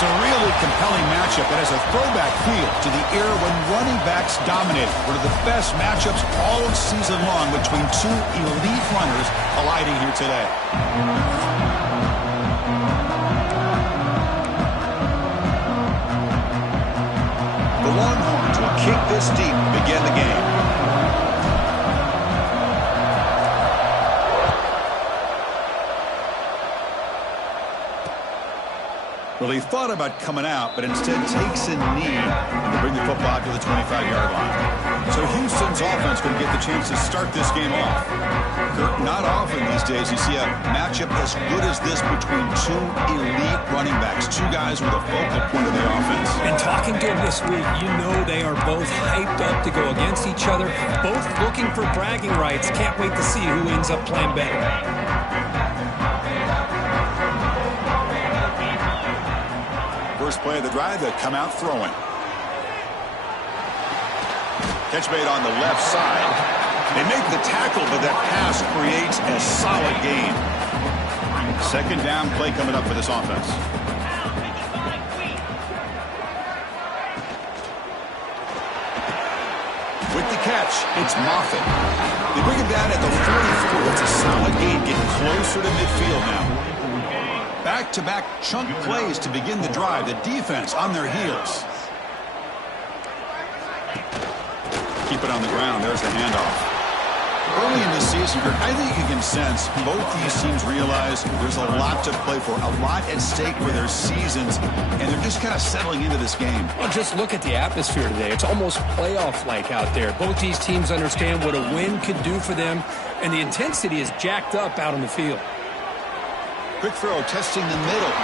It's a really compelling matchup that has a throwback feel to the era when running backs dominated. One of the best matchups all season long between two elite runners colliding here today. The Longhorns will kick this deep to begin the game. Well, he thought about coming out, but instead takes a knee to bring the football to the 25-yard line. So Houston's offense going to get the chance to start this game off. Kurt, not often these days you see a matchup as good as this between two elite running backs, two guys with a focal point of the offense. And talking to him this week, you know they are both hyped up to go against each other, both looking for bragging rights. Can't wait to see who ends up playing better. First play of the drive, they come out throwing. Catch made on the left side. They make the tackle, but that pass creates a solid gain. Second down play coming up for this offense. With the catch, it's Moffitt. They bring him down at the 44. That's a solid gain, getting closer to midfield now. Back-to-back chunk plays to begin the drive. The defense on their heels. Keep it on the ground. There's the handoff. Early in the season, I think you can sense both these teams realize there's a lot to play for, a lot at stake for their seasons, and they're just kind of settling into this game. Well, just look at the atmosphere today. It's almost playoff-like out there. Both these teams understand what a win could do for them, and the intensity is jacked up out on the field. Quick throw, testing the middle.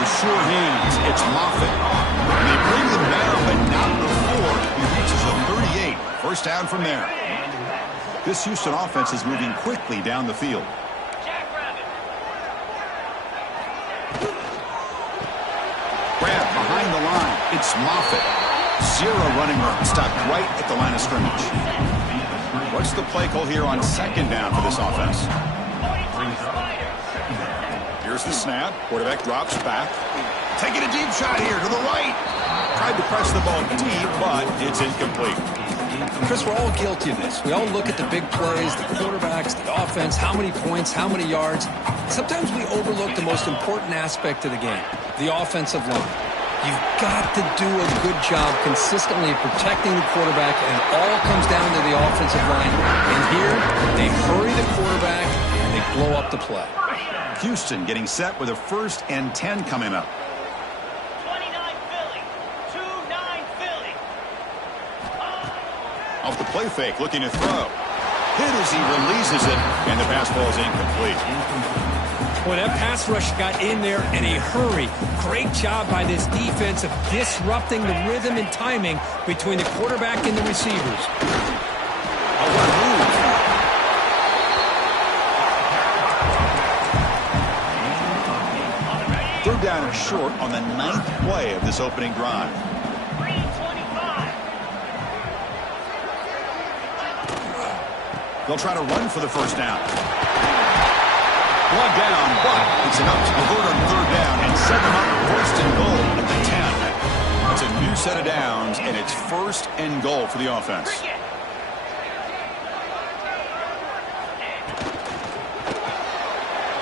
With sure hands, it's Moffitt. They bring him down, but not before he reaches a 38. First down from there. This Houston offense is moving quickly down the field. Grab behind the line. It's Moffitt. Zero running room. Stopped right at the line of scrimmage. What's the play call here on second down for this offense? Here's the snap. Quarterback drops back. Taking a deep shot here to the right. Tried to press the ball deep, but it's incomplete. Chris, we're all guilty of this. We all look at the big plays, the quarterbacks, the offense, how many points, how many yards. Sometimes we overlook the most important aspect of the game, the offensive line. You've got to do a good job consistently protecting the quarterback, and it all comes down to the offensive line. And here, they hurry the quarterback, and they blow up the play. Houston getting set with a 1st and 10 coming up. 29 Philly. 2-9 Philly. Off the play fake, looking to throw. Hit as he releases it, and the pass ball is incomplete. Well, that pass rush got in there in a hurry. Great job by this defense of disrupting the rhythm and timing between the quarterback and the receivers. Oh, what a move. Third down and short on the 9th play of this opening drive. 3:25. They'll try to run for the first down. One down, but it's enough to convert on third down and set them up 1st and goal at the 10. It's a new set of downs, and it's 1st and goal for the offense.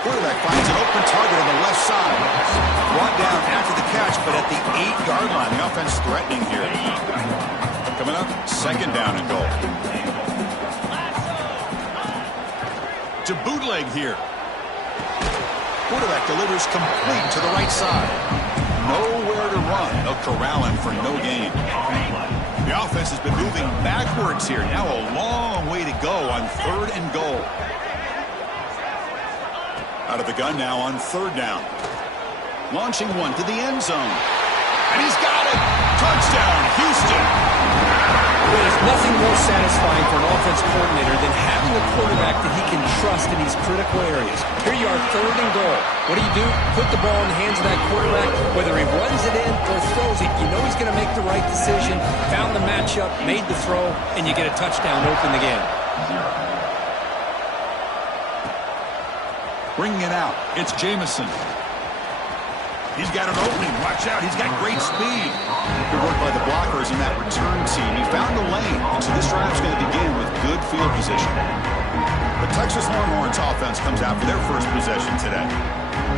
Quarterback finds an open target on the left side. Brought down after the catch, but at the 8-yard line, the offense threatening here. Coming up, 2nd down and goal. To bootleg here. Quarterback delivers complete to the right side. Nowhere to run. They'll corral him for no gain. The offense has been moving backwards here. Now a long way to go on 3rd and goal. Out of the gun now on 3rd down. Launching one to the end zone. And he's got it. Touchdown, Houston. Well, there's nothing more satisfying for an offense coordinator than having a quarterback that he can trust in these critical areas. Here you are, 3rd and goal. What do? Put the ball in the hands of that quarterback. Whether he runs it in or throws it, you know he's going to make the right decision. Found the matchup, made the throw, and you get a touchdown to open the game. Bringing it out, it's Jamison. He's got an opening. Watch out. He's got great speed. Good work by the blockers in that return team. He found the lane, and so this drive is going to begin with good field position. The Texas Longhorns offense comes out for their first possession today.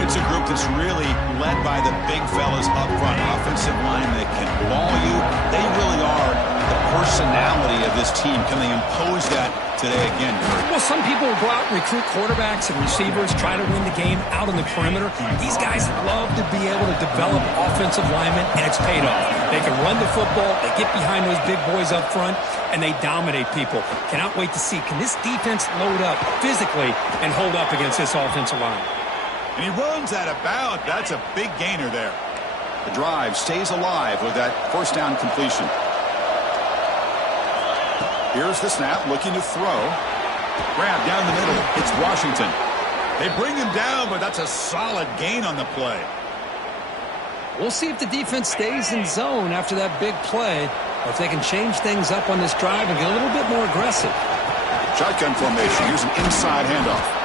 It's a group that's really led by the big fellas up front. Offensive line that can ball you. They really are the personality of this team. Can they impose that today again, Kurt? Well, some people will go out and recruit quarterbacks and receivers, try to win the game out on the perimeter. These guys love to be able to develop offensive linemen, and it's paid off. They can run the football, they get behind those big boys up front, and they dominate people. Cannot wait to see, can this defense load up physically and hold up against this offensive line? And he runs out of bounds. That's a big gainer there. The drive stays alive with that first down completion. Here's the snap, looking to throw. Grab down the middle. It's Washington. They bring him down, but that's a solid gain on the play. We'll see if the defense stays in zone after that big play, or if they can change things up on this drive and get a little bit more aggressive. Shotgun formation. Here's an inside handoff.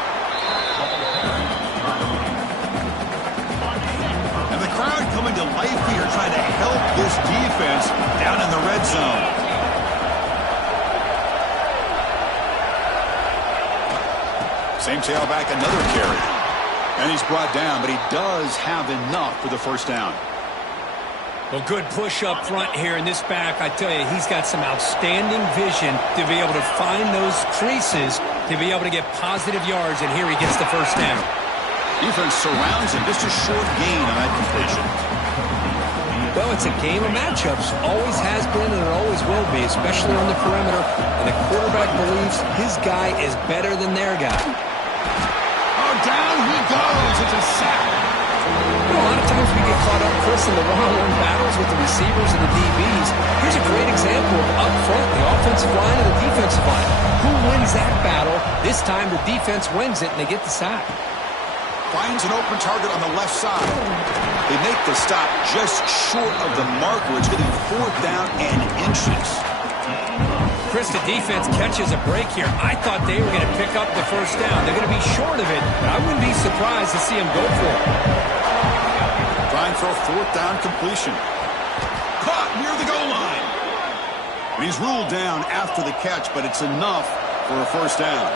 And the crowd coming to life here, trying to help this defense down in the red zone. Same tailback, another carry. And he's brought down, but he does have enough for the first down. Well, good push up front here in this back. I tell you, he's got some outstanding vision to be able to find those creases, to be able to get positive yards, and here he gets the first down. Defense surrounds him. Just a short gain on that completion. Well, it's a game of matchups. Always has been and it always will be, especially on the perimeter. And the quarterback believes his guy is better than their guy. Down he goes. It's a sack. You know, a lot of times we get caught up, Chris, in the one-on-one battles with the receivers and the DBs. Here's a great example of up front, the offensive line and the defensive line. Who wins that battle? This time the defense wins it and they get the sack. Finds an open target on the left side. They make the stop just short of the marker. It's getting fourth down and inches. Chris, the defense catches a break here. I thought they were going to pick up the first down. They're going to be short of it, but I wouldn't be surprised to see them go for it. Trying for a fourth down completion. Caught near the goal line. And he's ruled down after the catch, but it's enough for a first down.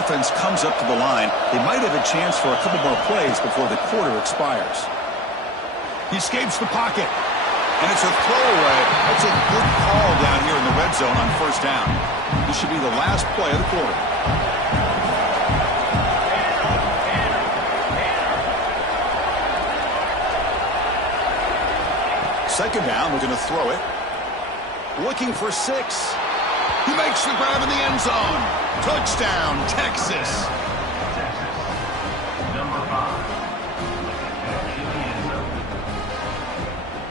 Offense comes up to the line. They might have a chance for a couple more plays before the quarter expires. He escapes the pocket. And it's a throwaway. That's a good call down here in the red zone on first down. This should be the last play of the quarter. Second down, we're going to throw it. Looking for 6. He makes the grab in the end zone. Touchdown, Texas.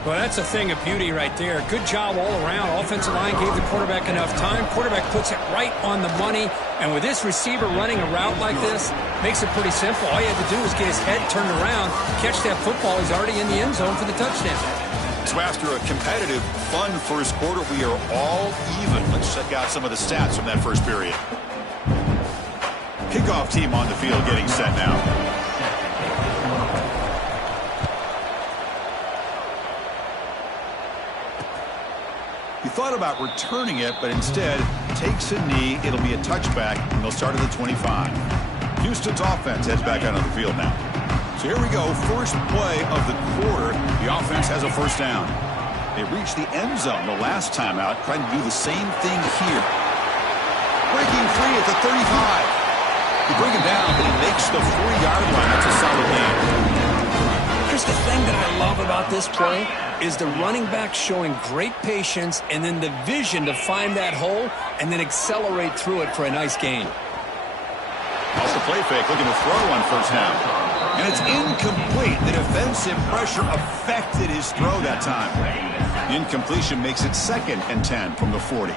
Well, that's a thing of beauty right there. Good job all around. Offensive line gave the quarterback enough time. Quarterback puts it right on the money. And with this receiver running a route like this, makes it pretty simple. All you had to do was get his head turned around, catch that football. He's already in the end zone for the touchdown. So after a competitive, fun first quarter, we are all even. Let's check out some of the stats from that first period. Kickoff team on the field getting set now. He thought about returning it, but instead takes a knee. It'll be a touchback, and they'll start at the 25. Houston's offense heads back out on the field now. So here we go, first play of the quarter. The offense has a first down. They reached the end zone the last time out, trying to do the same thing here. Breaking free at the 35. They bring him down, but he makes the 4-yard line. That's a solid game. Here's the thing that I love about this play is the running back showing great patience and then the vision to find that hole and then accelerate through it for a nice gain. Off the play fake, looking to throw on first down. And it's incomplete. The defensive pressure affected his throw that time. The incompletion makes it 2nd and 10 from the 40.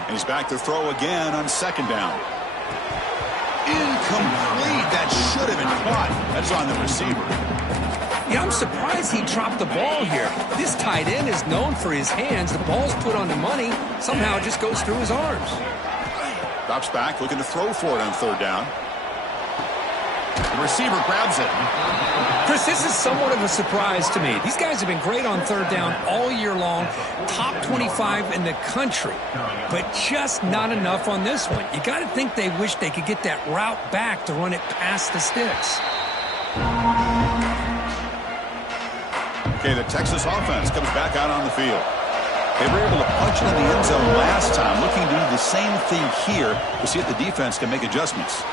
And he's back to throw again on second down. Incomplete. That should have been caught. That's on the receiver. Yeah, I'm surprised he dropped the ball here. This tight end is known for his hands. The ball's put on the money. Somehow it just goes through his arms. Drops back, looking to throw for it on third down. The receiver grabs it. Chris, this is somewhat of a surprise to me. These guys have been great on third down all year long, top 25 in the country, but just not enough on this one. You got to think they wish they could get that route back to run it past the sticks. Okay, the Texas offense comes back out on the field. They were able to punch it in the end zone last time, looking to do the same thing here to see if the defense can make adjustments.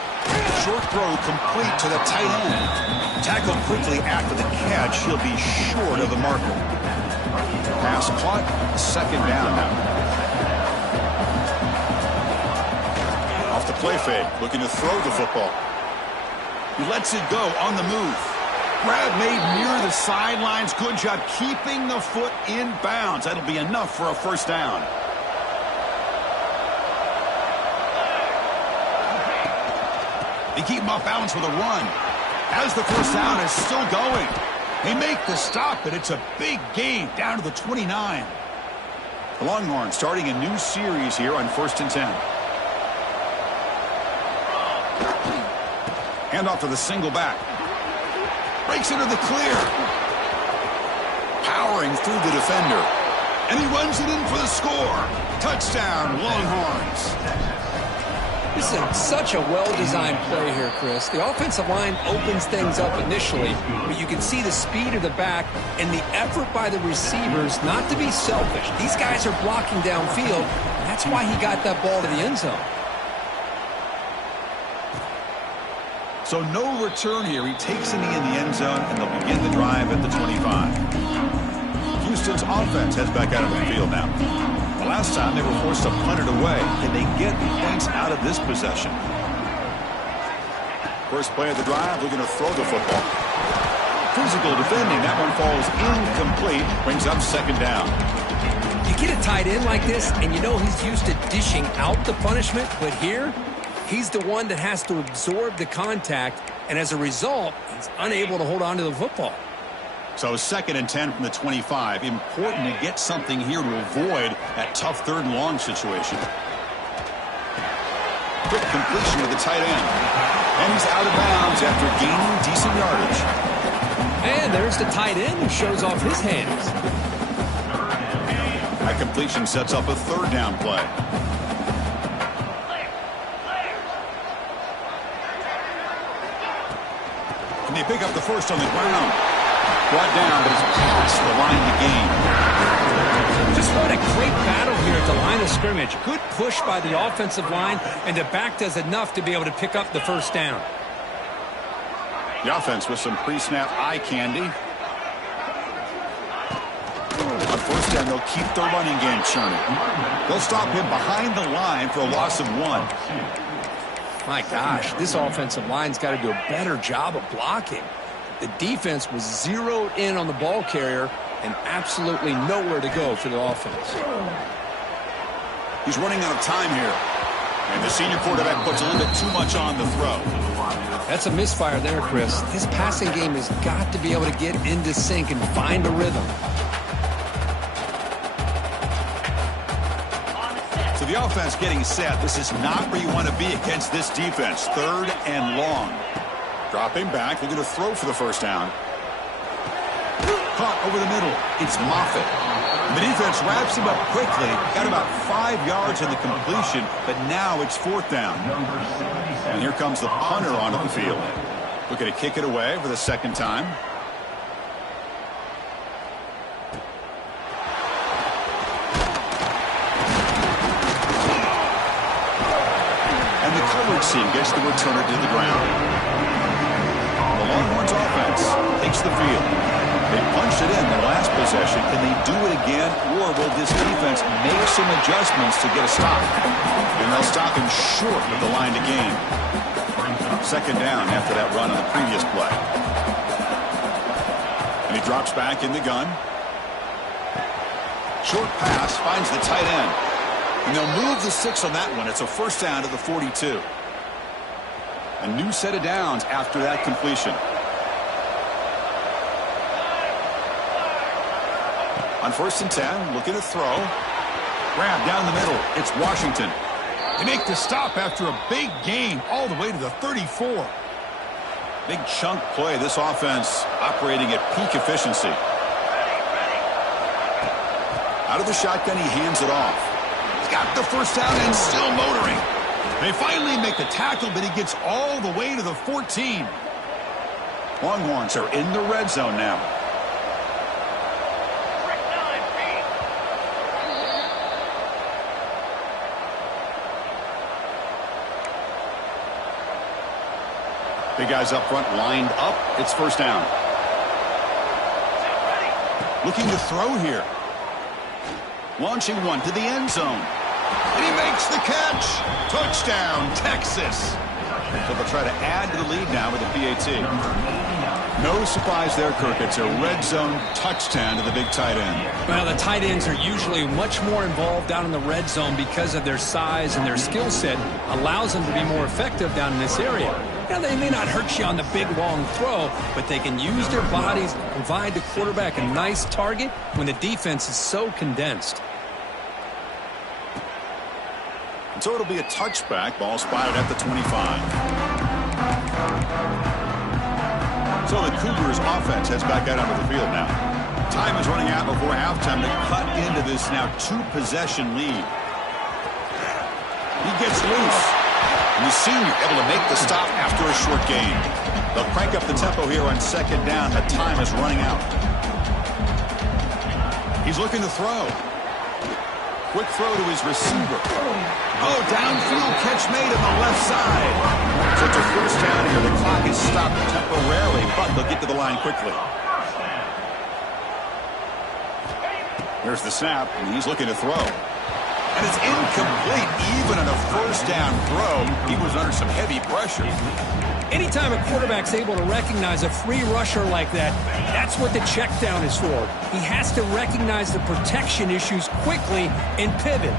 Short throw complete to the tight end. Tackled quickly after the catch. He'll be short of the marker. Pass caught. Second down now. Off the play fake. Looking to throw the football. He lets it go on the move. Grab made near the sidelines. Good job keeping the foot in bounds. That'll be enough for a first down. They keep him off balance with a run. As the first down is still going. They make the stop, but it's a big gain down to the 29. The Longhorns starting a new series here on 1st and 10. Handoff to the single back. Breaks into the clear. Powering through the defender. And he runs it in for the score. Touchdown, Longhorns. This is such a well-designed play here, Chris. The offensive line opens things up initially, but you can see the speed of the back and the effort by the receivers not to be selfish. These guys are blocking downfield. That's why he got that ball to the end zone. So no return here. He takes a knee in the end zone, and they'll begin the drive at the 25. Houston's offense heads back out of the field now. The last time they were forced to punt it away. Can they get points out of this possession? First play of the drive, looking to throw the football. Physical defending. That one falls incomplete. Brings up second down. You get a tight end like this, and you know he's used to dishing out the punishment, but here, he's the one that has to absorb the contact, and as a result, he's unable to hold on to the football. So 2nd and 10 from the 25. Important to get something here to avoid that tough 3rd and long situation. Quick completion with the tight end. And he's out of bounds after gaining decent yardage. And there's the tight end who shows off his hands. That completion sets up a 3rd down play. And they pick up the first on the ground. Brought down, but it's past the line to gain. Just what a great battle here at the line of scrimmage. Good push by the offensive line, and the back does enough to be able to pick up the first down. The offense with some pre-snap eye candy. On first down, they'll keep their running game churning. They'll stop him behind the line for a loss of 1. My gosh, this offensive line's got to do a better job of blocking. The defense was zeroed in on the ball carrier and absolutely nowhere to go for the offense. He's running out of time here. And the senior quarterback puts a little bit too much on the throw. That's a misfire there, Chris. This passing game has got to be able to get into sync and find a rhythm. So the offense getting set. This is not where you want to be against this defense. 3rd and long. Dropping back, looking to throw for the first down. Caught over the middle. It's Moffitt. The defense wraps him up quickly. Got about 5 yards in the completion, but now it's 4th down. And here comes the punter onto the field. Looking to kick it away for the 2nd time. And the coverage team gets the returner to the ground. The Longhorns offense takes the field. They punched it in the last possession. Can they do it again, or will this defense make some adjustments to get a stop? And they'll stop him short with the line to gain. 2nd down after that run on the previous play. And he drops back in the gun. Short pass finds the tight end. And they'll move the 6 on that one. It's a first down to the 42. A new set of downs after that completion. On 1st and 10, looking to throw. Grab down the middle. It's Washington. They make the stop after a big gain all the way to the 34. Big chunk play. This offense operating at peak efficiency. Out of the shotgun, he hands it off. He's got the first down and still motoring. They finally make the tackle, but he gets all the way to the 14. Longhorns are in the red zone now. Big guys up front lined up. It's first down. Looking to throw here. Launching one to the end zone. And he makes the catch. Touchdown, Texas. So they'll try to add to the lead now with a PAT. No surprise there, Kirk. It's a red zone touchdown to the big tight end. Well, the tight ends are usually much more involved down in the red zone because of their size, and their skill set allows them to be more effective down in this area. Now, they may not hurt you on the big, long throw, but they can use their bodies to provide the quarterback a nice target when the defense is so condensed. And so it'll be a touchback. Ball spotted at the 25. So the Cougars offense heads back out onto the field now. Time is running out before halftime to cut into this now 2-possession lead. He gets loose. And the senior able to make the stop after a short gain. They'll crank up the tempo here on second down, but time is running out. He's looking to throw. Quick throw to his receiver. Oh, downfield catch made on the left side. So it's a first down here. The clock is stopped temporarily, but they'll get to the line quickly. There's the snap, and he's looking to throw. And it's incomplete. Even on a first down throw, he was under some heavy pressure. Anytime a quarterback's able to recognize a free rusher like that, that's what the check down is for. He has to recognize the protection issues quickly and pivot.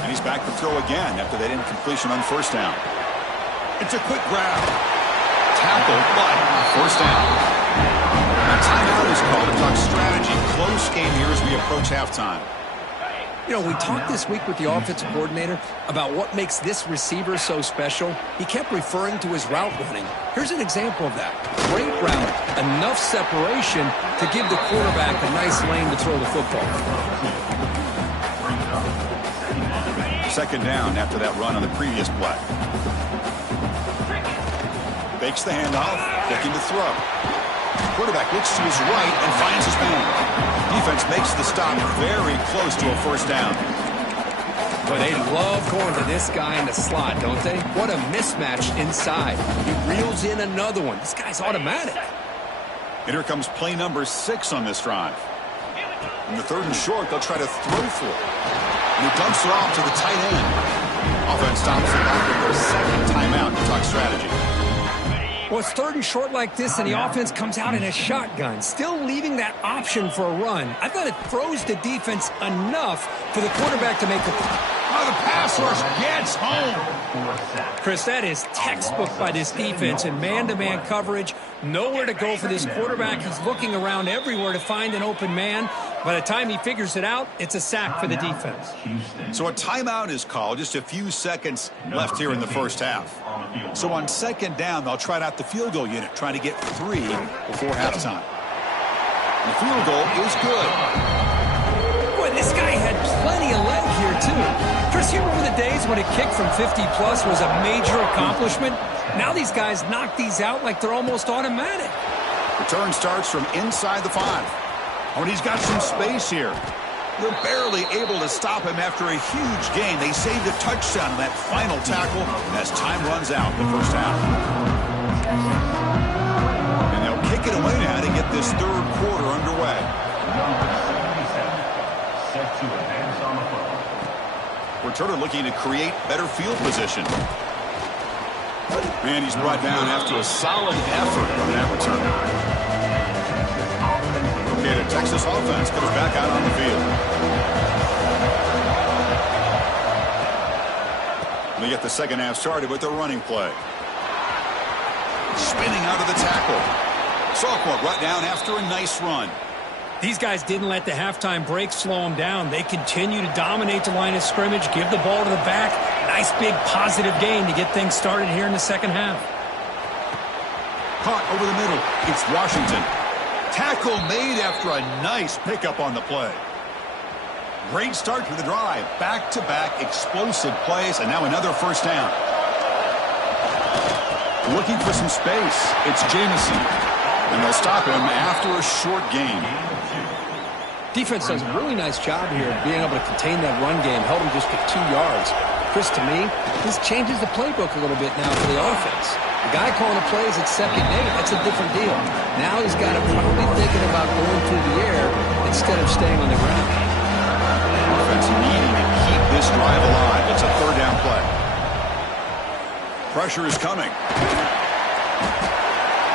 And he's back to throw again after that incompletion on first down. It's a quick grab. Tackle, but first down. A timeout is called to talk strategy. Close game here as we approach halftime. You know, we talked this week with the offensive coordinator about what makes this receiver so special. He kept referring to his route running. Here's an example of that. Great route, enough separation to give the quarterback a nice lane to throw the football. Second down after that run on the previous play. Fakes the handoff, looking to throw. Quarterback looks to his right and finds his man. Defense makes the stop very close to a first down. But they love going to this guy in the slot, don't they? What a mismatch inside. He reels in another one. This guy's automatic. And here comes play number 6 on this drive. In the third and short, they'll try to throw for it. And he dumps it off to the tight end. Offense stops it back with their second timeout to talk strategy. Well, it's third and short like this, and the offense comes out in a shotgun, still leaving that option for a run. I thought it throws the defense enough for the quarterback to make a... Oh, the pass rush gets home. Chris, that is textbook by this defense in man-to-man coverage. Nowhere to go for this quarterback. He's looking around everywhere to find an open man. By the time he figures it out, it's a sack for the defense. So a timeout is called. Just a few seconds left here in the first half. So on second down, they'll try out the field goal unit, trying to get 3 before halftime. And the field goal is good. Boy, this guy had plenty of leg here, too. Chris, you remember the days when a kick from 50-plus was a major accomplishment? Now these guys knock these out like they're almost automatic. Return starts from inside the 5. Oh, and he's got some space here. They're barely able to stop him after a huge gain. They saved a touchdown in that final tackle as time runs out the first half. And they'll kick it away now to get this third quarter underway. Returner looking to create better field position. And he's brought down after a solid effort on that return. Okay, the Texas offense comes back out on the field. They get the second half started with their running play. Spinning out of the tackle. Sophomore brought down after a nice run. These guys didn't let the halftime break slow them down. They continue to dominate the line of scrimmage, give the ball to the back. Nice big positive gain to get things started here in the second half. Caught over the middle. It's Washington. Tackle made after a nice pickup on the play. Great start to the drive. Back-to-back explosive plays, and now another first down. Looking for some space. It's Jamison. And they'll stop him after a short gain. Defense does a really nice job here of being able to contain that run game. Held him just to 2 yards. Chris, to me, this changes the playbook a little bit now for the offense. The guy calling the plays at second and 8, that's a different deal. Now he's got to probably thinking about going through the air instead of staying on the ground. Offense needing to keep this drive alive. It's a third down play. Pressure is coming.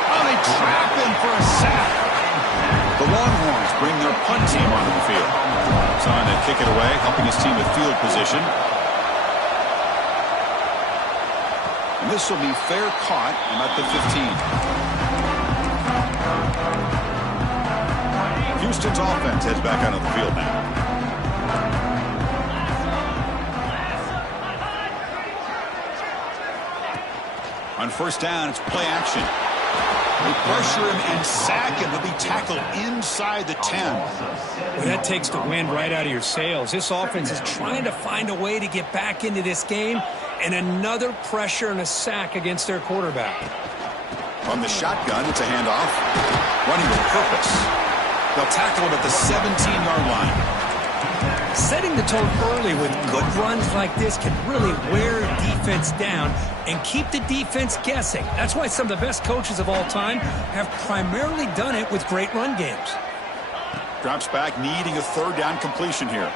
Oh, they trap him for a sack. The Longhorns bring their punt team onto the field. Trying to kick it away, helping his team with field position. And this will be fair caught at the 15. Houston's offense heads back onto the field now. On first down, it's play action. They pressure him and sack him. He'll be tackled inside the 10. Well, that takes the wind right out of your sails. This offense is trying to find a way to get back into this game, and another pressure and a sack against their quarterback. From the shotgun, it's a handoff. Running with purpose. They'll tackle him at the 17-yard line. Setting the tone early with good runs like this can really wear defense down and keep the defense guessing. That's why some of the best coaches of all time have primarily done it with great run games. Drops back, needing a third down completion here.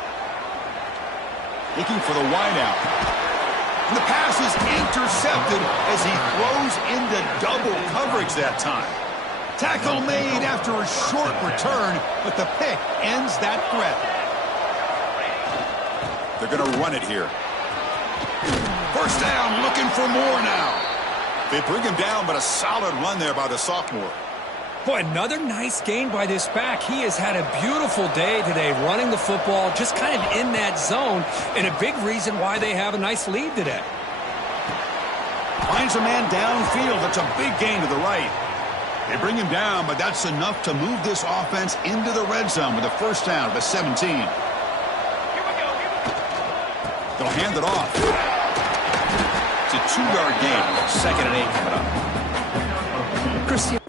Looking for the wideout. And the pass is intercepted as he throws into double coverage that time. Tackle made after a short return, but the pick ends that threat. They're going to run it here. First down, looking for more now. They bring him down, but a solid run there by the sophomore. Boy, another nice gain by this back. He has had a beautiful day today running the football, just kind of in that zone, and a big reason why they have a nice lead today. Finds a man downfield. That's a big gain to the right. They bring him down, but that's enough to move this offense into the red zone with a first down at the 17. They'll hand it off. It's a 2-yard gain. 2nd and 8 coming up. Christian.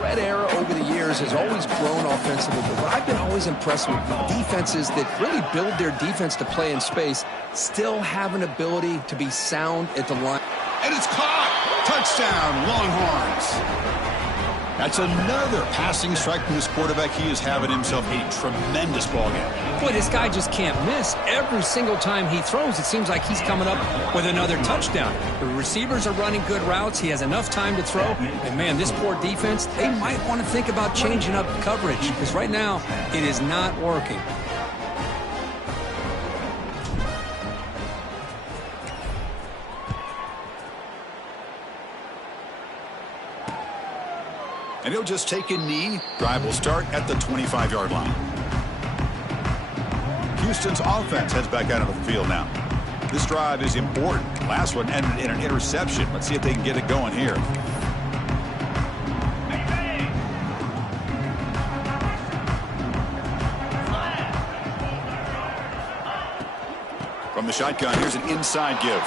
Red era over the years has always grown offensively, but what I've been always impressed with defenses that really build their defense to play in space still have an ability to be sound at the line. And it's caught! Touchdown, Longhorns! That's another passing strike from this quarterback. He is having himself a tremendous ball game. Boy, this guy just can't miss. Every single time he throws, it seems like he's coming up with another touchdown. The receivers are running good routes. He has enough time to throw. And, man, this poor defense, they might want to think about changing up coverage because right now it is not working. And he'll just take a knee. Drive will start at the 25-yard line. Houston's offense heads back out of the field now. This drive is important. Last one ended in an interception. Let's see if they can get it going here. From the shotgun, here's an inside give.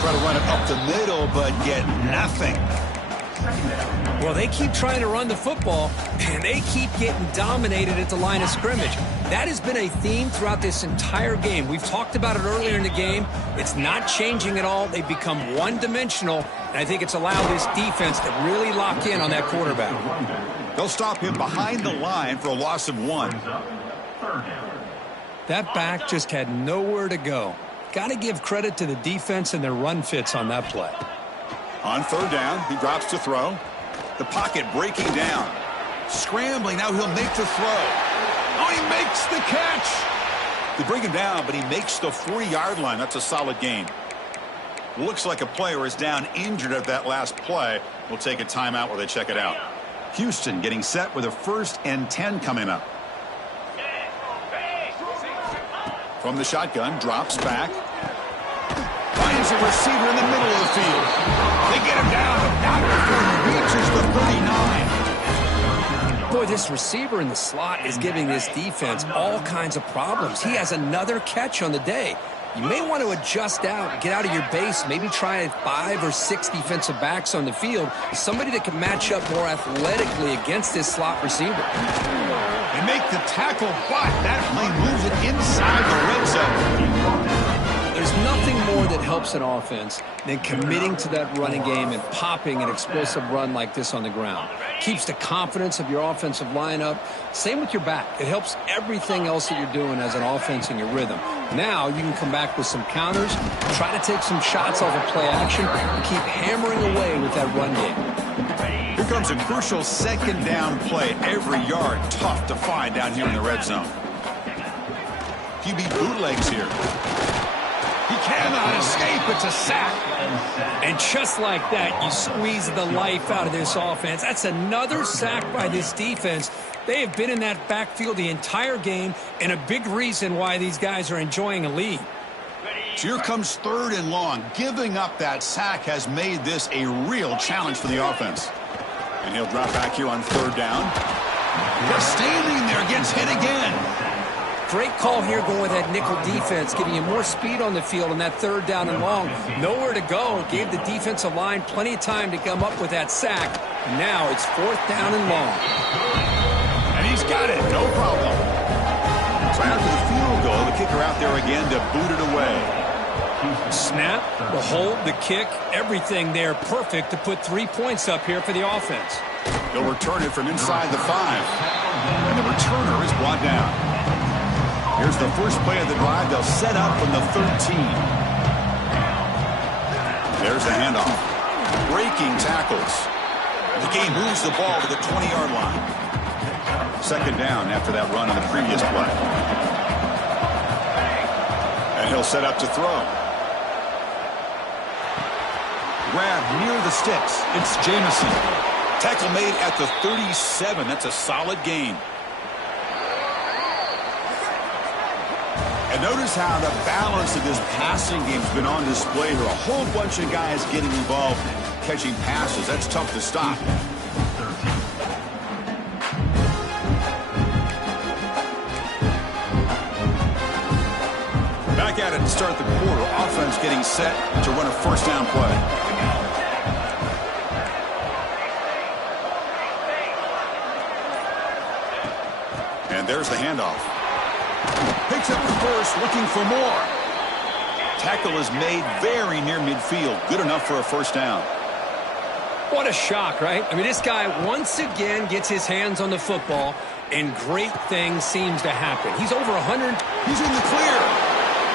Try to run it up the middle, but get nothing. Well, they keep trying to run the football, and they keep getting dominated at the line of scrimmage. That has been a theme throughout this entire game. We've talked about it earlier in the game. It's not changing at all. They've become one-dimensional, and I think it's allowed this defense to really lock in on that quarterback. They'll stop him behind the line for a loss of 1. That back just had nowhere to go. Got to give credit to the defense and their run fits on that play. On third down, he drops to throw. The pocket breaking down. Scrambling, now he'll make the throw. Oh, he makes the catch. They bring him down, but he makes the 4-yard line. That's a solid gain. Looks like a player is down injured at that last play. We'll take a timeout while they check it out. Houston getting set with a 1st and 10 coming up. From the shotgun, drops back. Finds a receiver in the middle of the field. They get him down, but not before he reaches the 39. Boy, this receiver in the slot is giving this defense all kinds of problems. He has another catch on the day. You may want to adjust out, get out of your base, maybe try 5 or 6 defensive backs on the field. Somebody that can match up more athletically against this slot receiver. They make the tackle, but that play moves it inside the red zone. There's nothing more that helps an offense than committing to that running game and popping an explosive run like this on the ground. Keeps the confidence of your offensive lineup. Same with your back. It helps everything else that you're doing as an offense in your rhythm. Now you can come back with some counters, try to take some shots off of play action, and keep hammering away with that run game. Here comes a crucial 2nd down play. Every yard tough to find down here in the red zone. QB bootlegs here. He cannot escape. It's a sack. And just like that, you squeeze the life out of this offense. That's another sack by this defense. They have been in that backfield the entire game, and a big reason why these guys are enjoying a lead. So here comes 3rd and long. Giving up that sack has made this a real challenge for the offense. And he'll drop back here on 3rd down. Just standing there, gets hit again. Great call here going with that nickel defense, giving you more speed on the field on that 3rd down and long. Nowhere to go. Gave the defensive line plenty of time to come up with that sack. And now it's 4th down and long. And he's got it. No problem. So after the field goal, the kicker out there again to boot it away. Snap, the hold, the kick, everything there perfect to put 3 points up here for the offense. They'll return it from inside the 5. And the returner is brought down. Here's the first play of the drive. They'll set up from the 13. There's the handoff. Breaking tackles. The game moves the ball to the 20-yard line. 2nd down after that run on the previous play. And he'll set up to throw. Grab near the sticks. It's Jamison. Tackle made at the 37. That's a solid gain. And notice how the balance of this passing game has been on display here. A whole bunch of guys getting involved catching passes. That's tough to stop. Back at it to start the quarter. Offense getting set to run a 1st down play. And there's the handoff. Picks up the first, looking for more. Tackle is made very near midfield. Good enough for a 1st down. What a shock, right? I mean, this guy once again gets his hands on the football, and great things seems to happen. He's over 100. He's in the clear.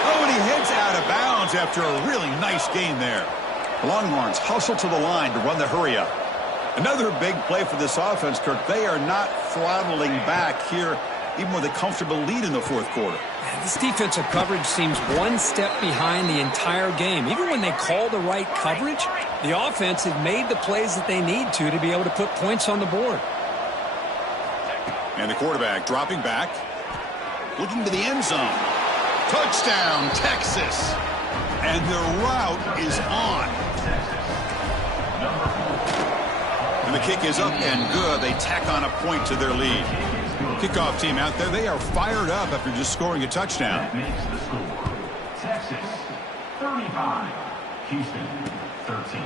Oh, and he heads out of bounds after a really nice gain there. Longhorns hustle to the line to run the hurry up. Another big play for this offense, Kirk. They are not throttling back here even with a comfortable lead in the fourth quarter. This defensive coverage seems one step behind the entire game. Even when they call the right coverage, the offense has made the plays that they need to be able to put points on the board. And the quarterback dropping back, looking to the end zone. Touchdown, Texas. And the route is on. And the kick is up and good. They tack on a point to their lead. Kickoff team out there, they are fired up after just scoring a touchdown. Makes the score. Texas 35, Houston 13.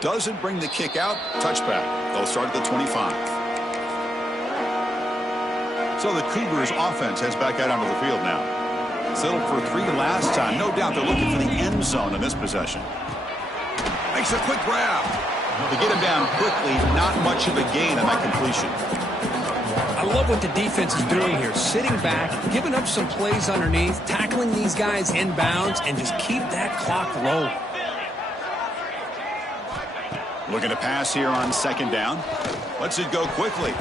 Doesn't bring the kick out. Touchback. They'll start at the 25. So the Cougars offense heads back out onto the field now. Settled for 3 last time. No doubt they're looking for the end zone in this possession. Makes a quick grab. They get him down quickly. Not much of a gain on that completion. I love what the defense is doing here. Sitting back, giving up some plays underneath, tackling these guys inbounds, and just keep that clock rolling. Looking to pass here on second down. Lets it go quickly.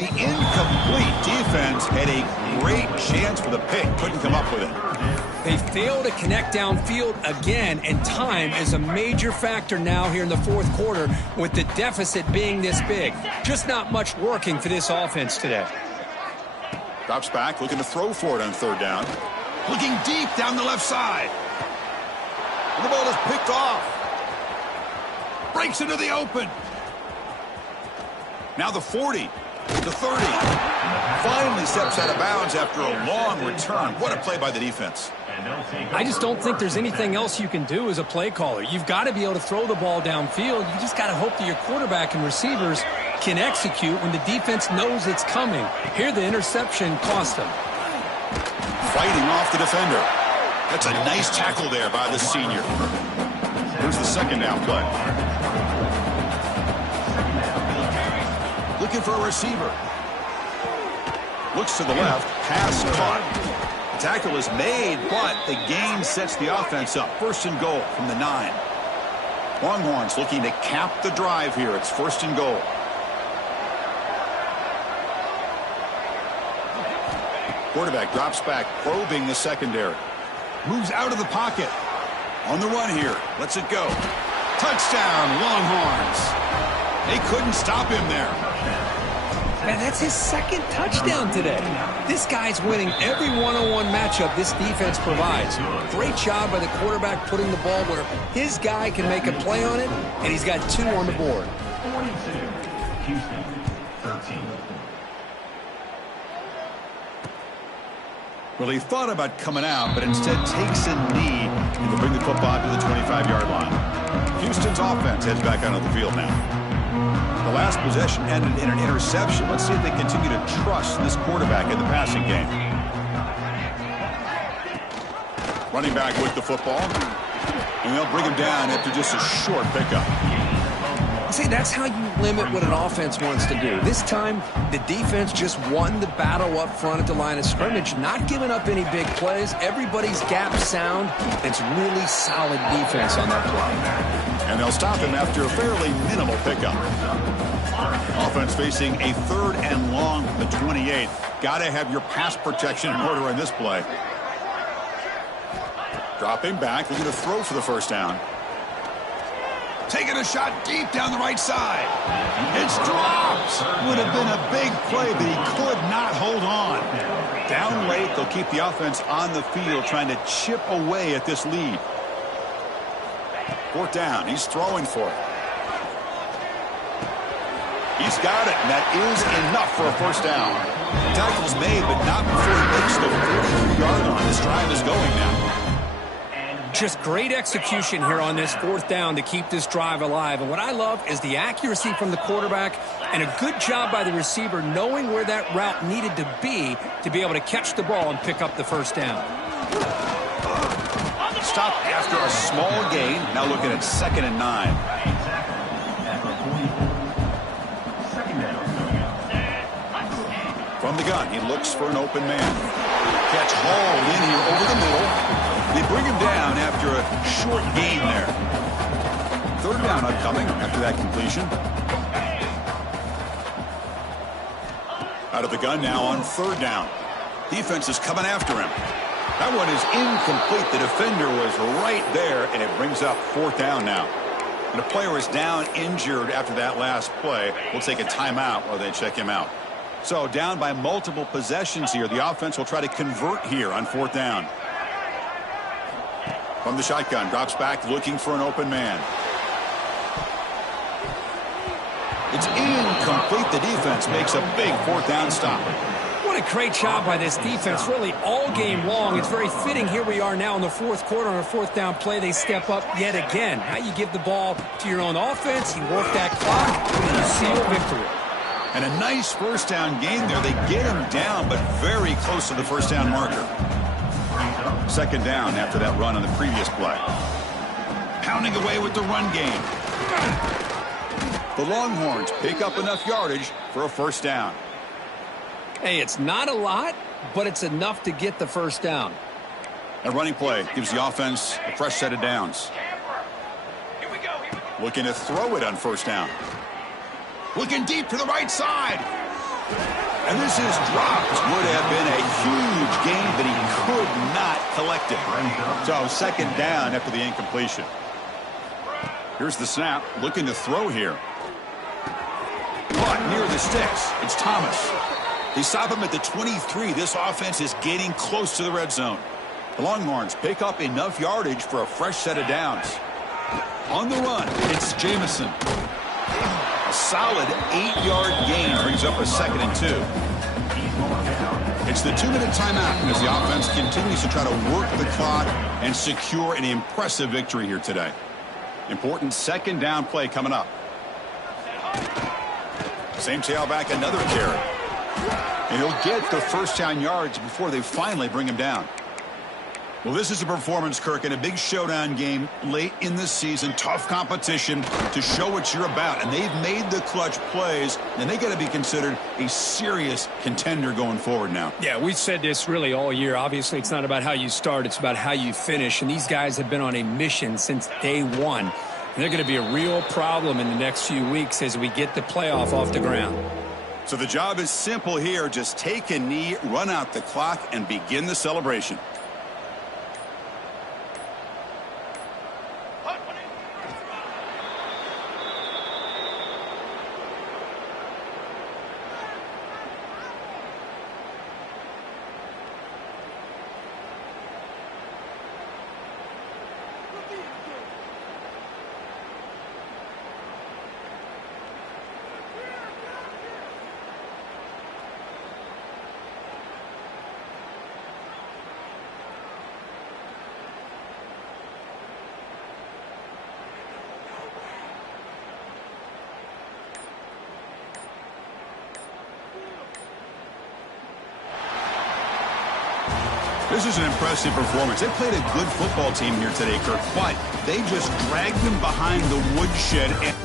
The incomplete defense had a great chance for the pick. Couldn't come up with it. They fail to connect downfield again, and time is a major factor now here in the fourth quarter with the deficit being this big. Just not much working for this offense today. Drops back, looking to throw for it on third down. Looking deep down the left side. And the ball is picked off. Breaks into the open. Now the 40, the 30. Finally steps out of bounds after a long return. What a play by the defense. I just don't think there's anything else you can do as a play caller. You've got to be able to throw the ball downfield. You just got to hope that your quarterback and receivers can execute when the defense knows it's coming. Here the interception cost them. Fighting off the defender. That's a nice tackle there by the senior. Here's the second down play. Looking for a receiver. Looks to the left. Pass caught. Tackle is made, but the gain sets the offense up. First and goal from the 9. Longhorns looking to cap the drive here. It's first and goal. Quarterback drops back, probing the secondary. Moves out of the pocket. On the run here. Lets it go. Touchdown, Longhorns. They couldn't stop him there. Man, that's his second touchdown today. This guy's winning every one-on-one matchup this defense provides. Great job by the quarterback putting the ball where his guy can make a play on it, and he's got 2 on the board. 42, Houston, 13. Well, he thought about coming out, but instead takes a knee and will bring the football to the 25-yard line. Houston's offense heads back onto the field now. The last possession ended in an interception. Let's see if they continue to trust this quarterback in the passing game. Running back with the football. And they'll bring him down after just a short pickup. See, that's how you limit what an offense wants to do. This time, the defense just won the battle up front at the line of scrimmage, not giving up any big plays. Everybody's gap sound. It's really solid defense on that play. And they'll stop him after a fairly minimal pickup. Offense facing a 3rd and long from the 28. Got to have your pass protection in order on this play. Dropping back, looking to throw for the first down. Taking a shot deep down the right side. It's dropped. Would have been a big play, but he could not hold on. Down late, they'll keep the offense on the field trying to chip away at this lead. 4th down. He's throwing for it. He's got it, and that is enough for a first down. Tackle's made, but not before he makes the 43-yard line. This drive is going now. Just great execution here on this 4th down to keep this drive alive. And what I love is the accuracy from the quarterback and a good job by the receiver knowing where that route needed to be able to catch the ball and pick up the first down. Stop after a small gain. Now looking at 2nd and 9. From the gun, he looks for an open man. Catch hauled in here over the middle. They bring him down after a short gain there. 3rd down upcoming after that completion. Out of the gun now on 3rd down. Defense is coming after him. That one is incomplete. The defender was right there, and it brings up 4th down now. And the player is down injured after that last play. We'll take a timeout while they check him out. So down by multiple possessions here. The offense will try to convert here on 4th down. From the shotgun, drops back looking for an open man. It's incomplete. The defense makes a big 4th down stop. What a great job by this defense, really all game long. It's very fitting. Here we are now in the 4th quarter on a 4th down play. They step up yet again. Now you give the ball to your own offense. You work that clock, and you seal victory. And a nice first down gain there. They get him down, but very close to the first down marker. 2nd down after that run on the previous play. Pounding away with the run game. The Longhorns pick up enough yardage for a first down. Hey, it's not a lot, but it's enough to get the first down. A running play gives the offense a fresh set of downs. Looking to throw it on first down. Looking deep to the right side. And this is dropped. Would have been a huge gain, but he could not collect it. So second down after the incompletion. Here's the snap, looking to throw here. Caught near the sticks. It's Thomas. They stop him at the 23. This offense is getting close to the red zone. The Longhorns pick up enough yardage for a fresh set of downs. On the run, it's Jamison. A solid 8-yard gain brings up a 2nd and 2. It's the 2-minute timeout as the offense continues to try to work the clock and secure an impressive victory here today. Important second down play coming up. Same tailback, another carry. And he'll get the first down yards before they finally bring him down. Well, this is a performance, Kirk, in a big showdown game late in the season. Tough competition to show what you're about. And they've made the clutch plays, and they got to be considered a serious contender going forward now. Yeah, we've said this really all year. Obviously, it's not about how you start. It's about how you finish. And these guys have been on a mission since day one. And they're going to be a real problem in the next few weeks as we get the playoff off the ground. So the job is simple here. Just take a knee, run out the clock, and begin the celebration. This is an impressive performance. They played a good football team here today, Kirk, but they just dragged them behind the woodshed. And